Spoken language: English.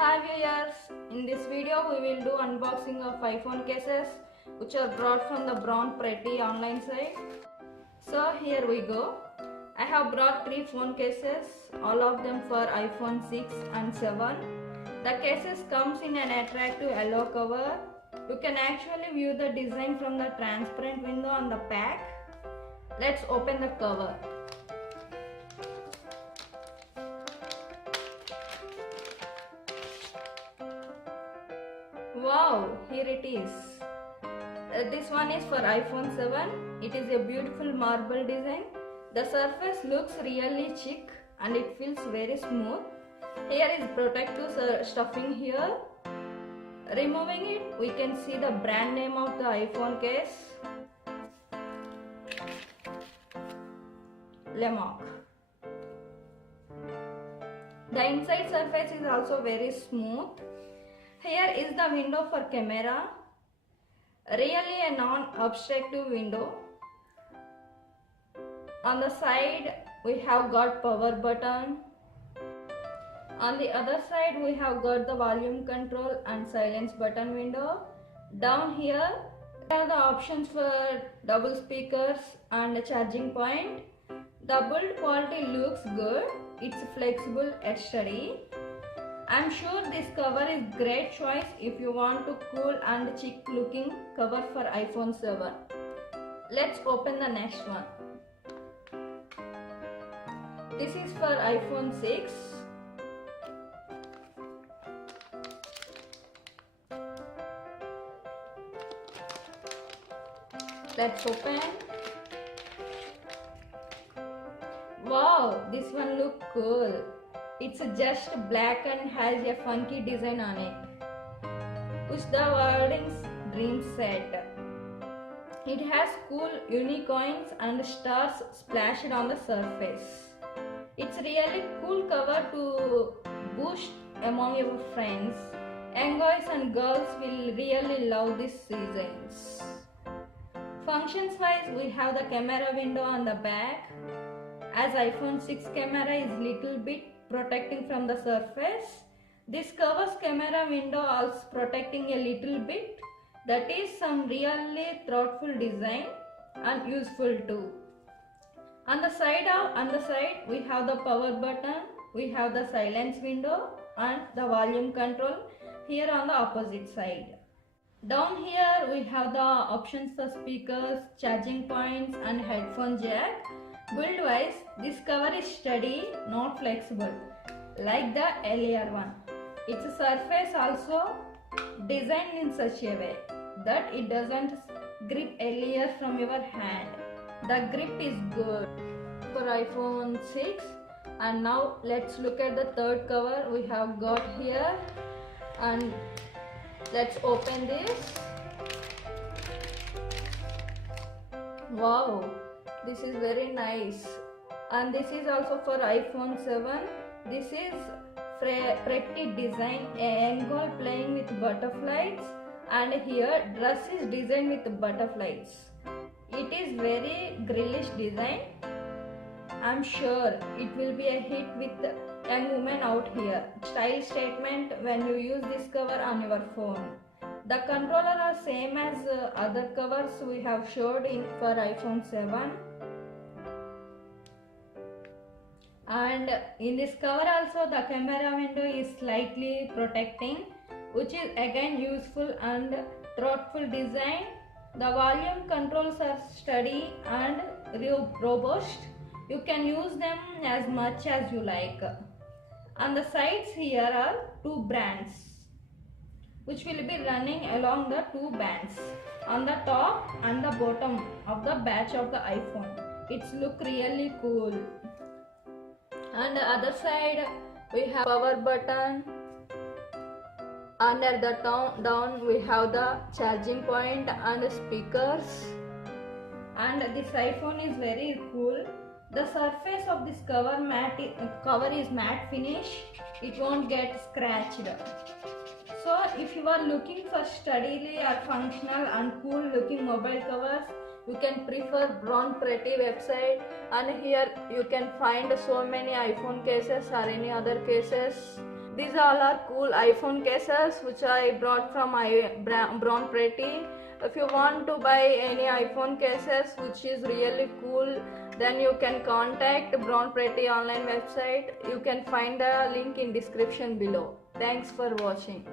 Hi viewers, in this video we will do unboxing of iPhone cases which are brought from the Bornprettystore online site. So here we go. I have brought 3 phone cases, all of them for iPhone 6 and 7. The cases comes in an attractive yellow cover. You can actually view the design from the transparent window on the back. Let's open the cover. Wow, here it is. This one is for iPhone 7. It is a beautiful marble design. The surface looks really chic and it feels very smooth. Here is protective stuffing here. Removing it, we can see the brand name of the iPhone case. Lemok. The inside surface is also very smooth. Here is the window for camera, really a non-obstructive window. On the side we have got power button. On the other side we have got the volume control and silence button window. Down here we have the options for double speakers and a charging point. The build quality looks good. It's flexible and sturdy. I'm sure this cover is great choice if you want to cool and chic looking cover for iPhone 7. Let's open the next one. This is for iPhone 6. Let's open. Wow, this one looks cool. It's just black and has a funky design on it. Push the wordings dream set. It has cool unicorns and stars splashed on the surface. It's really cool cover to boost among your friends. Young boys and girls will really love these designs. Functions wise, we have the camera window on the back. As iPhone 6 camera is little bit protecting from the surface, this covers camera window also protecting a little bit. That is some really thoughtful design and useful too. On the side we have the power button, we have the silence window and the volume control here on the opposite side. Down here we have the options for speakers, charging points and headphone jack. Build wise, this cover is sturdy, not flexible, like the earlier one. Its surface also designed in such a way that it doesn't grip earlier from your hand. The grip is good for iPhone 6. And now let's look at the third cover we have got here. And let's open this. Wow, this is very nice. And this is also for iPhone 7. This is pretty design, a young girl playing with butterflies, and here dress is designed with butterflies. It is very girlish design. I'm sure it will be a hit with young women out here. Style statement when you use this cover on your phone. The controller are same as other covers we have showed in for iPhone 7. And in this cover also the camera window is slightly protecting, which is again useful and thoughtful design. The volume controls are sturdy and robust. You can use them as much as you like. On the sides here are 2 brands which will be running along the 2 bands on the top and the bottom of the badge of the iPhone. It's look really cool. On the other side we have power button. Under the down we have the charging point and the speakers. And this iPhone is very cool. The surface of this cover is matte finish. It won't get scratched. So if you are looking for studily or functional and cool looking mobile covers, you can prefer Bornprettystore website, and here you can find so many iPhone cases or any other cases. These all are cool iPhone cases which I brought from my Bornprettystore. If you want to buy any iPhone cases which is really cool, then you can contact Bornprettystore online website. You can find the link in description below. Thanks for watching.